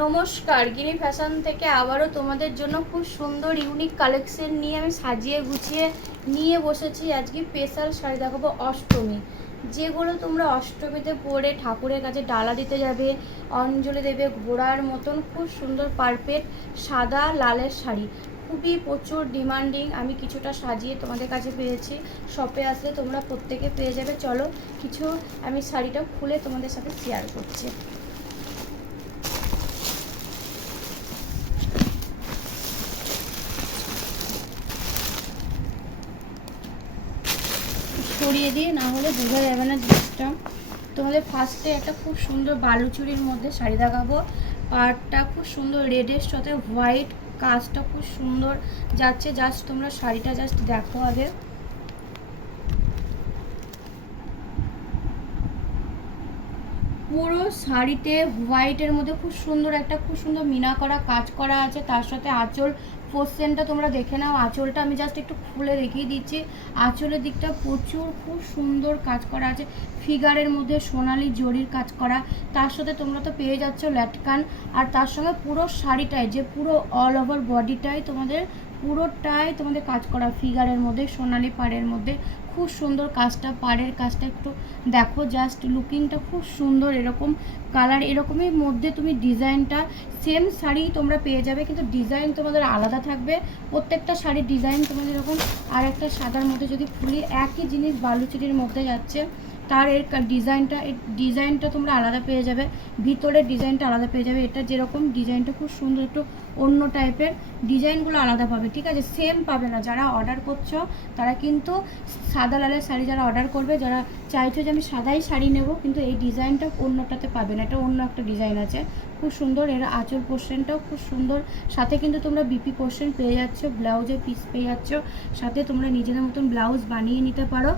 নমস্কার, গিনি ফ্যাশন থেকে আবারও তোমাদের জন্য খুব সুন্দর ইউনিক কালেকশন নিয়ে আমি সাজিয়ে গুছিয়ে নিয়ে বসেছি। আজকে স্পেশাল শাড়ি দেখাবো অষ্টমী, যেগুলো তোমরা অষ্টমীতে পরে ঠাকুরের কাছে ডালা দিতে যাবে, অঞ্জলি দেবে, ঘোড়ার মতন খুব সুন্দর পারফেক্ট সাদা লালের শাড়ি। খুবই প্রচুর ডিমান্ডিং। আমি কিছুটা সাজিয়ে তোমাদের কাছে পেয়েছি, শপে আসলে তোমরা প্রত্যেকে পেয়ে যাবে। চলো কিছু আমি শাড়িটা খুলে তোমাদের সাথে শেয়ার করছি। সরিয়ে দিয়ে না হলে বোঝা যাবে না জিনিসটা। তোমাদের ফার্স্টে একটা খুব সুন্দর বালুচুরির মধ্যে শাড়ি দেখাবো। পাড়টা খুব সুন্দর রেডের সাথে হোয়াইট, কাজটা খুব সুন্দর যাচ্ছে। জাস্ট তোমরা শাড়িটা জাস্ট দেখো আগে। পুরো শাড়িতে হোয়াইটের মধ্যে খুব সুন্দর একটা খুব সুন্দর মিনা করা কাজ করা আছে। তার সাথে আঁচল পোর্শনটা তোমরা দেখে নাও। আঁচলটা আমি জাস্ট একটু খুলে দেখিয়ে দিচ্ছি। আঁচলের দিকটা প্রচুর খুব সুন্দর কাজ করা আছে, ফিগারের মধ্যে সোনালি জরির কাজ করা। তার সাথে তোমরা তো পেয়ে যাচ্ছ ল্যাটকান। আর তার সঙ্গে পুরো শাড়িটায় যে পুরো অল ওভার বডিটাই পুরোটাই তোমাদের কাজ করা, ফিগারের মধ্যে সোনালি পাড়ের মধ্যে খুব সুন্দর কাজটা। পাড়ের কাজটা একটু দেখো, জাস্ট লুকিংটা খুব সুন্দর। এরকম কালার এরকমই মধ্যে তুমি ডিজাইনটা সেম শাড়ি তোমরা পেয়ে যাবে, কিন্তু ডিজাইন তোমাদের আলাদা থাকবে। প্রত্যেকটা শাড়ির ডিজাইন তোমাদের এরকম। আর একটা সাদার মধ্যে যদি ফুলি একই জিনিস বালুচুরির মধ্যে যাচ্ছে, তার এর ডিজাইনটা তোমরা আলাদা পেয়ে যাবে, ভিতরের ডিজাইনটা আলাদা পেয়ে যাবে। এটা যেরকম ডিজাইনটা খুব সুন্দর, একটু অন্য টাইপের ডিজাইনগুলো আলাদা পাবে, ঠিক আছে? সেম পাবে না। যারা অর্ডার করছো তারা কিন্তু সাদা লালের শাড়ি যারা অর্ডার করবে, যারা চাইছো যে আমি সাদাই শাড়ি নেব, কিন্তু এই ডিজাইনটা অন্যটাতে পাবে না। এটা অন্য একটা ডিজাইন আছে, খুব সুন্দর। এর আঁচল পোর্শনটাও খুব সুন্দর। সাথে কিন্তু তোমরা বিপি পোর্শন পেয়ে যাচ্ছ, ব্লাউজের পিস পেয়ে যাচ্ছ। সাথে তোমরা নিজেদের মতন ব্লাউজ বানিয়ে নিতে পারো।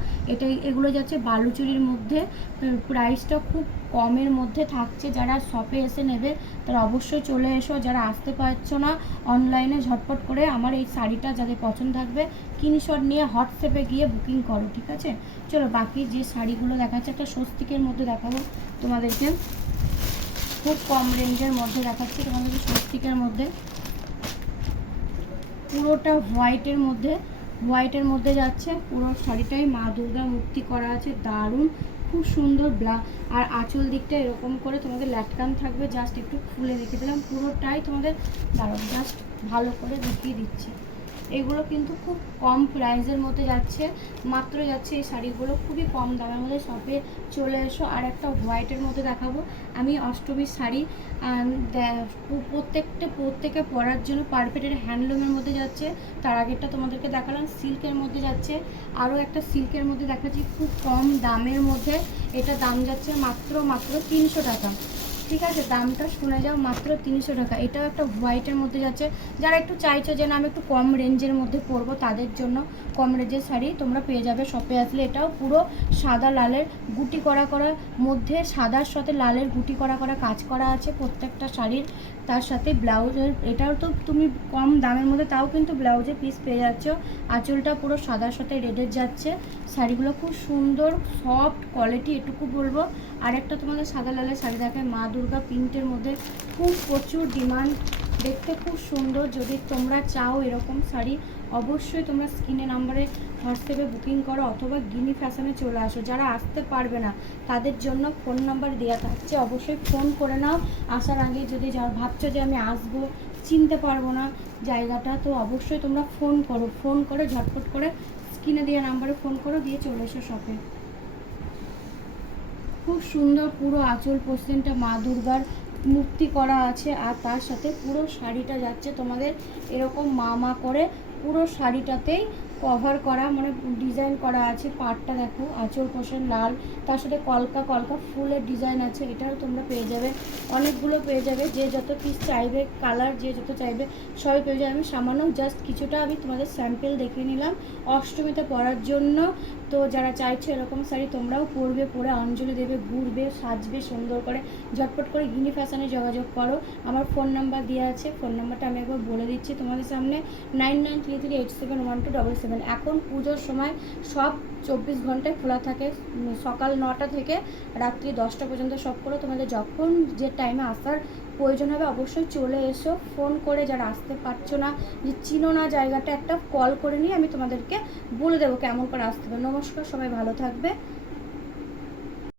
এগুলো যাচ্ছে বালুচুরির মধ্যে। প্রাইসটা খুব কমের মধ্যে থাকছে। যারা শপে এসে নেবে তারা অবশ্যই চলে এসো। যারা আসতে পারছো না, অনলাইনে ঝটপট করে আমার এই শাড়িটা যাদের পছন্দ থাকবে স্ক্রিনশট নিয়ে হোয়াটসঅ্যাপে গিয়ে বুকিং করো, ঠিক আছে? চলো বাকি যে শাড়িগুলো দেখাচ্ছে, একটা স্বস্তিকের মধ্যে দেখাবো তোমাদেরকে। খুব কম রেঞ্জের মধ্যে দেখাচ্ছি তোমাদেরকে স্বস্তিকের মধ্যে। পুরোটা হোয়াইটের মধ্যে যাচ্ছে। পুরো শাড়িটাই মা দুর্গা মূর্তি করা আছে, দারুণ খুব সুন্দর। আর আঁচল দিকটা এরকম করে তোমাদের ল্যাটকান থাকবে। জাস্ট একটু খুলে রেখে দিলাম, পুরোটাই তোমাদের দারুণ। জাস্ট ভালো করে দেখিয়ে দিচ্ছি। এগুলো কিন্তু খুব কম প্রাইসের মধ্যে যাচ্ছে, মাত্র যাচ্ছে এই শাড়িগুলো খুবই কম দামের মধ্যে। শপে চলে এসো। আর একটা হোয়াইটের মধ্যে দেখাবো আমি অষ্টমীর শাড়ি। প্রত্যেকে পরার জন্য পারফেক্টের হ্যান্ডলুমের মধ্যে যাচ্ছে। তার আগেরটা তোমাদেরকে দেখালাম সিল্কের মধ্যে যাচ্ছে। আরও একটা সিল্কের মধ্যে দেখাচ্ছি খুব কম দামের মধ্যে। এটা দাম যাচ্ছে মাত্র 300 টাকা, ঠিক আছে? দামটা শুনে যাও, মাত্র 300 টাকা। এটাও একটা হোয়াইটের মধ্যে যাচ্ছে। যারা একটু চাইছো যে না আমি একটু কম রেঞ্জের মধ্যে পরবো, তাদের জন্য কম রেঞ্জের শাড়ি তোমরা পেয়ে যাবে শপে আসলে। এটাও পুরো সাদা লালের গুটি করা মধ্যে, সাদার সাথে লালের গুটি করা কাজ করা আছে প্রত্যেকটা শাড়ির। তার সাথে ব্লাউজের, এটাও তো তুমি কম দামের মধ্যে, তাও কিন্তু ব্লাউজের পিস পেয়ে যাচ্ছ। আঁচলটা পুরো সাদার সাথে রেডের যাচ্ছে। শাড়িগুলো খুব সুন্দর, সফট কোয়ালিটি, এটুকু বলবো। আরেকটা তোমাদের সাদা লালের শাড়ি দেখায়, মা দুর্গা প্রিন্টের মধ্যে, খুব প্রচুর ডিমান্ড, দেখতে খুব সুন্দর। যদি তোমরা চাও এরকম শাড়ি, অবশ্যই তোমরা স্ক্রিনে নাম্বারে হোয়াটসঅ্যাপে বুকিং করো, অথবা গিনি ফ্যাশনে চলে আসো। যারা আসতে পারবে না তাদের জন্য ফোন নাম্বার দেওয়া থাকছে, অবশ্যই ফোন করে নাও। আসার আগে যদি ভাবছো যে আমি আসবো, চিনতে পারবো না জায়গাটা, তো অবশ্যই তোমরা ফোন করে ঝটপট করে স্ক্রিনে দেওয়া নাম্বারে ফোন করো, দিয়ে চলে এসো শপে। খুব সুন্দর পুরো আঁচল পোর্শনটা মা দুর্গার মূর্তি করা আছে। আর তার সাথে পুরো শাড়িটা যাচ্ছে তোমাদের এরকম মা করে, পুরো শাড়িটাতেই কভার করা, মানে ডিজাইন করা আছে। পাড়টা দেখো, আঁচল পোর্শন লাল, তার সাথে কলকা ফুলের ডিজাইন আছে। এটাও তোমরা পেয়ে যাবে, অনেকগুলো পেয়ে যাবে। যে যত পিস চাইবে, কালার যে যত চাইবে সবই পেয়ে যাবে। আমি সামান্য জাস্ট কিছুটা আমি তোমাদের স্যাম্পল দেখিয়ে নিলাম অষ্টমীতে পরার জন্য। তো তো যারা চাইছো এরকম শাড়ি তোমরাও পরবে, পরে অঞ্জলি দেবে, ঘুরবে, সাজবে সুন্দর করে, ঝটপট করে গিনি ফ্যাশনে যোগাযোগ করো। আমার ফোন নাম্বার দেওয়া আছে, ফোন নাম্বারটা আমি একবার বলে দিচ্ছি তোমাদের সামনে, 9933871277। এখন পুজোর সময় সব 24 ঘন্টায় খোলা থাকে, সকাল 9টা থেকে রাত্রি 10টা পর্যন্ত সব করে। তোমাদের যখন যে টাইমে আসার প্রয়োজন হবে অবশ্যই চলে এসো। ফোন করে যারা আসতে পারছো না, যে চিনো না জায়গাটা, একটা কল করে নিয়ে আমি তোমাদেরকে বলে দেবো কেমন করে আসতে হবে। নমস্কার, সবাই ভালো থাকবে।